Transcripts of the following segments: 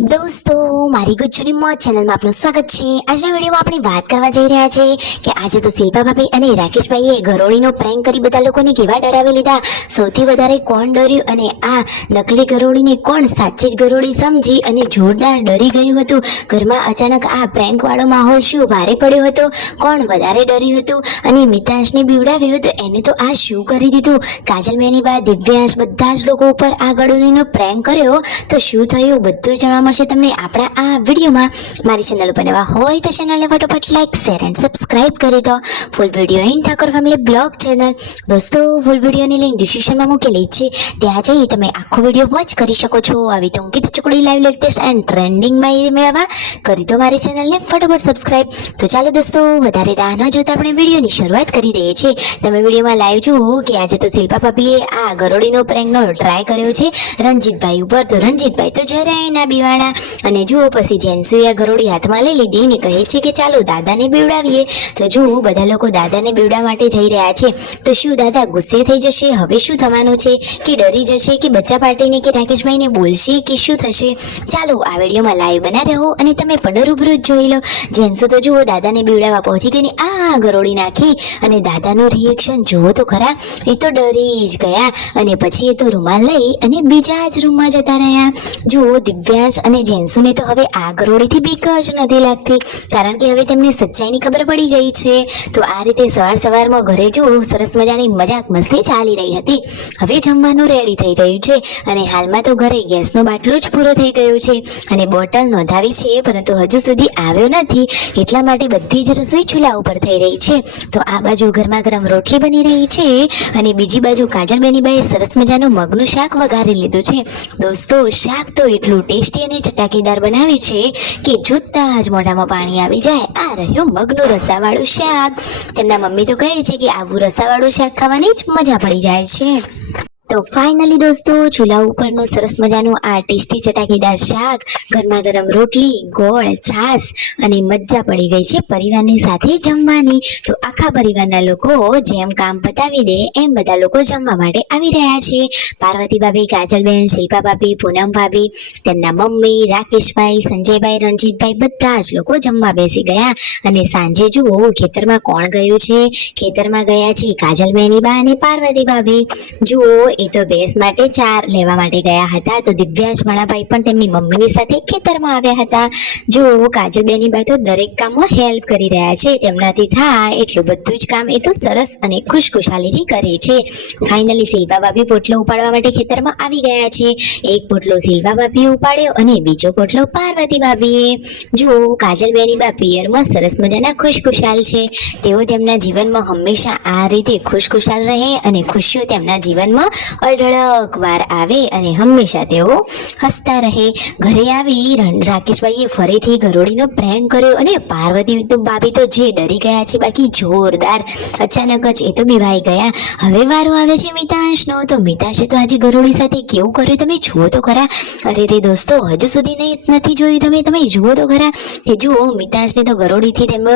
દોસ્તો, મારી ગુજ્જુની મોજ ચેનલમાં આપનું સ્વાગત છે। આજના વિડીયોમાં આપણે વાત કરવા જઈ રહ્યા છે કે આજે તો શિલ્પા ભાભી અને રાકેશભાઈએ ગરોળીનો પ્રેન્ક કરી બધા લોકોને કેવા ડરાવી લીધા। સૌથી વધારે કોણ ડર્યું અને આ નકલી ગરોળીને કોણ સાચી જ ગરોળી સમજી અને જોરદાર ડરી ગયું હતું। ઘરમાં અચાનક આ પ્રેન્ક વાળો માહોલ શું ભારે પડ્યો હતો, કોણ વધારે ડર્યું હતું અને મિતાંશને બીવડાવ્યું તો એને તો આ શું કરી દીધું। કાજલ બેનીબા, દિવ્યાંશ બધા જ લોકો ઉપર આ ગરોળીનો પ્રેન્ક કર્યો તો શું થયું બધું જાણવા મળશે તમને આપણા આ વિડીયોમાં। મારી ચેનલ ઉપર નવા હોય તો ચેનલને ફટોફટ લાઈક, શેર એન્ડ સબસ્ક્રાઇબ કરી દો। Full video in Thakor family blog channel દોસ્તો, ફૂલ વિડીયોની લિંક ડિસ્ક્રિપ્શનમાં મૂકેલી છે, ત્યાં જઈ તમે આખો વિડીયો વોચ કરી શકો છો। આવી ટૂંકી ટુકડી લાઈવ લેટેસ્ટ એન્ડ ટ્રેન્ડિંગ માહિતી મેળવવા કરી દો મારી ચેનલને ફટોફટ સબસ્ક્રાઇબ। તો ચાલો દોસ્તો, વધારે રાહ ન જોતા આપણે વિડીયોની શરૂઆત કરી દઈએ છીએ। તમે વિડીયોમાં લાઈવ જુઓ કે આજે તો શિલ્પા ભાભીએ આ ગરોળીનો પ્રેન્કનો ટ્રાય કર્યો છે રણજીતભાઈ ઉપર। તો રણજીતભાઈ તો જરાય ના બીવાણા અને જુઓ પછી જેન્સુએ ગરોળી હાથમાં લઈ લીધી ને કહે છે કે ચાલો દાદાને બીવડાવીએ। તો જુઓ બધા લોકો દાદાને બીવડા માટે જઈ રહ્યા છે। તો શું દાદા ગુસ્સે થઈ જશે? હવે શું થવાનું છે? કે ડરી જશે કે બચ્ચા પાર્ટીને કે રાકેશભાઈને બોલશે કે શું થશે? ચાલો આ વિડીયોમાં લાઈવ બના રહો અને તમે પડરૂબરૂ જ જોઈ લો। જેન્સુ તો જુઓ દાદાને બીવડાવવા પહોંચી ગઈ ને આ ગરોળી નાખી અને દાદાનું રિએક્શન જુઓ તો ખરા, એ તો ડરી જ ગયા અને પછી એ તો રૂમાલ લઈ અને બીજા જ રૂમમાં જતા રહ્યા। જુઓ દિવ્યાંશ અને જેન્સુને તો હવે આ ગરોળીથી બીક જ નથી લાગતી, કારણ કે હવે તેમને સચ્ચાઈની ખબર પડી ગઈ છે। તો આ રીતે સવારમાં ઘરે જુઓ સરસ મજાની મજાક મસ્તી ચાલી રહી હતી। હવે જમવાનું રેડી થઈ રહ્યું છે અને હાલમાં તો ઘરે ગેસનો બાટલો જ પૂરો થઈ ગયો છે અને બોટલ નોંધાવી છે પરંતુ હજુ સુધી આવ્યો નથી, એટલા માટે બધી જ રસોઈ ચૂલા ઉપર થઈ રહી છે। તો આ બાજુ ગરમા ગરમ રોટલી બની રહી છે અને બીજી બાજુ કાજલ બેનીબાએ સરસ મજાનું મગનું શાક વઘારી લીધું છે। દોસ્તો, શાક તો એટલું ટેસ્ટી અને ચટાકેદાર બનાવી છે કે જોતા જ મોઢામાં પાણી આવી જાય। આ રહ્યું મગનું રસાવાળું શાક। તેમના મમ્મી તો કહે છે કે આવું રસાવાળું શાક ખાવાની જ મજા પડી જાય છે। તો ફાઇનલી દોસ્તો, ચૂલા ઉપરનું સરસ મજાનું આ ટેસ્ટી ચટાકેદાર શાક, ગરમા ગરમ રોટલી, ગોળ, છાશ અને મજા પડી ગઈ છે પરિવારની સાથે જમવાની। તો આખા પરિવારના લોકો જેમ કામ પતાવી દે એમ બધા લોકો જમવા માટે આવી રહ્યા છે। પાર્વતી ભાભી, કાજલબેન, શિલ્પા ભાભી, પૂનમ ભાભી, તેમના મમ્મી, રાકેશભાઈ, સંજયભાઈ, રણજીતભાઈ બધા જ લોકો જમવા બેસી ગયા। અને સાંજે જુઓ ખેતરમાં કોણ ગયું છે? ખેતરમાં ગયા છે કાજલ બેનીબા અને પાર્વતી ભાભી। જુઓ એ તો ભેંસ માટે ચાર લેવા માટે ગયા હતા। તો દિવ્યાંશ મણાભાઈ પણ તેમની મમ્મીની સાથે ખેતરમાં આવ્યા હતા। જો કાજલ બેનીબા તો દરેક કામમાં હેલ્પ કરી રહ્યા છે, તેમનાથી થાય એટલું બધું જ કામ એ તો સરસ અને ખુશખુશાલીથી કરે છે। ફાઇનલી શિલ્પા ભાભી પોટલો ઉપાડવા માટે ખેતરમાં આવી ગયા છે। એક પોટલો શિલ્પા ભાભીએ ઉપાડ્યો અને બીજો પોટલો પાર્વતી ભાભીએ। જો કાજલ બેનીબા પિયરમાં સરસ મજાના ખુશખુશાલ છે। તેઓ તેમના જીવનમાં હંમેશા આ રીતે ખુશખુશાલ રહે અને ખુશીઓ તેમના જીવનમાં અઢળક વાર આવે અને હંમેશા તેઓ હસતા રહે। ઘરે આવી રાકેશભાઈએ ફરીથી ગરોળીનો પ્રેન્ક કર્યો અને પાર્વતી તો ભાભી તો જે ડરી ગયા છે બાકી જોરદાર, અચાનક જ એ તો બીવાઈ ગયા। હવે વારો આવે છે મિતાંશનો। તો મિતાંશે તો આજે ગરોળી સાથે કેવું કર્યું તમે જુઓ તો ખરા। અરે રે દોસ્તો, હજુ સુધી નથી જોયું તમે જુઓ તો ખરા કે જુઓ મિતાંશને તો ગરોળીથી તેમ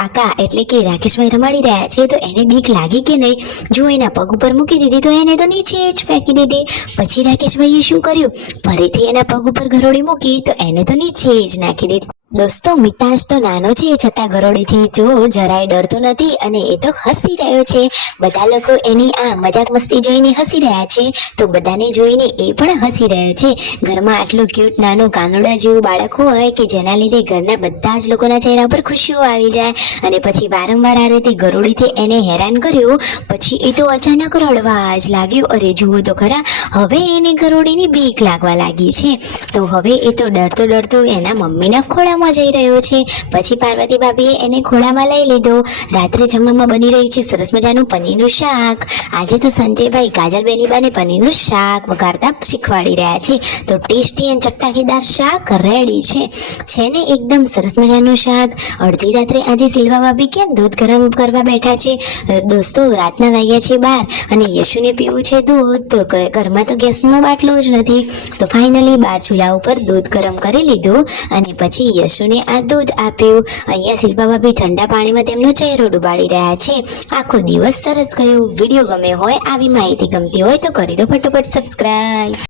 કાકા એટલે કે રાકેશભાઈ રમાડી રહ્યા છે તો એને બીક લાગી કે નહીં? જો એના પગ ઉપર મૂકી દીધી તો એને તો નીચે જ ફેંકી દીધી। પછી રાકેશભાઈએ શું કર્યું? ફરીથી એના પગ ઉપર ગરોળી મૂકી તો એને તો નીચે જ નાખી દીધી। દોસ્તો, મિતાંશ તો નાનો છે છતાં ગરોળીથી જો જરાય ડરતો નથી અને એ તો હસી રહ્યો છે। બધા લોકો એની આ મજાક મસ્તી જોઈને હસી રહ્યા છે તો બધાને જોઈને એ પણ હસી રહ્યો છે। ઘરમાં આટલું ક્યુટ નાનું કાનુડા જેવું બાળક હોય કે જેના લીધે ઘરના બધા જ લોકોના ચહેરા પર ખુશીઓ આવી જાય અને પછી વારંવાર આ રીતે ગરોળીથી એને હેરાન કર્યું પછી એ તો અચાનક રડવા જ લાગ્યું। અરે જુઓ તો ખરા, હવે એને ગરોળીની બીક લાગવા લાગી છે। તો હવે એ તો ડરતો એના મમ્મીના ખોળામાં જઈ રહ્યો છે। પછી પાર્વતી ભાભીએ એને ખોળામાં લઈ લીધો। રાત્રે જમવામાં બની રહી છે સરસ મજાનું પનીરનું શાક। આજે તો સંજયભાઈ કાજલ બેનીબાને પનીરનું શાક વઘારતા શીખવાડી રહ્યા છે। તો ટેસ્ટી અને ચટાકેદાર શાક રેડી છે ને એકદમ સરસ મજાનું શાક। અડધી રાત્રે આજે શિલ્પા ભાભી કેમ દૂધ ગરમ કરવા બેઠા છે? દોસ્તો, રાતના વાગ્યા છે 12 અને યશુને પીવું છે દૂધ, તો ઘરમાં તો ગેસનો બાટલો જ નથી। તો ફાઇનલી 12 ચૂલા ઉપર દૂધ ગરમ કરી લીધું અને પછી યશુને આ દૂધ આપ્યું। અહીંયા શિલ્પા ભાભી ઠંડા પાણીમાં તેમનો ચહેરો ડુબાડી રહ્યા છે। આખો દિવસ સરસ ગયો। વિડીયો ગમે હોય, આવી માહિતી ગમતી હોય તો કરી દો ફટોફટ સબસ્ક્રાઇબ।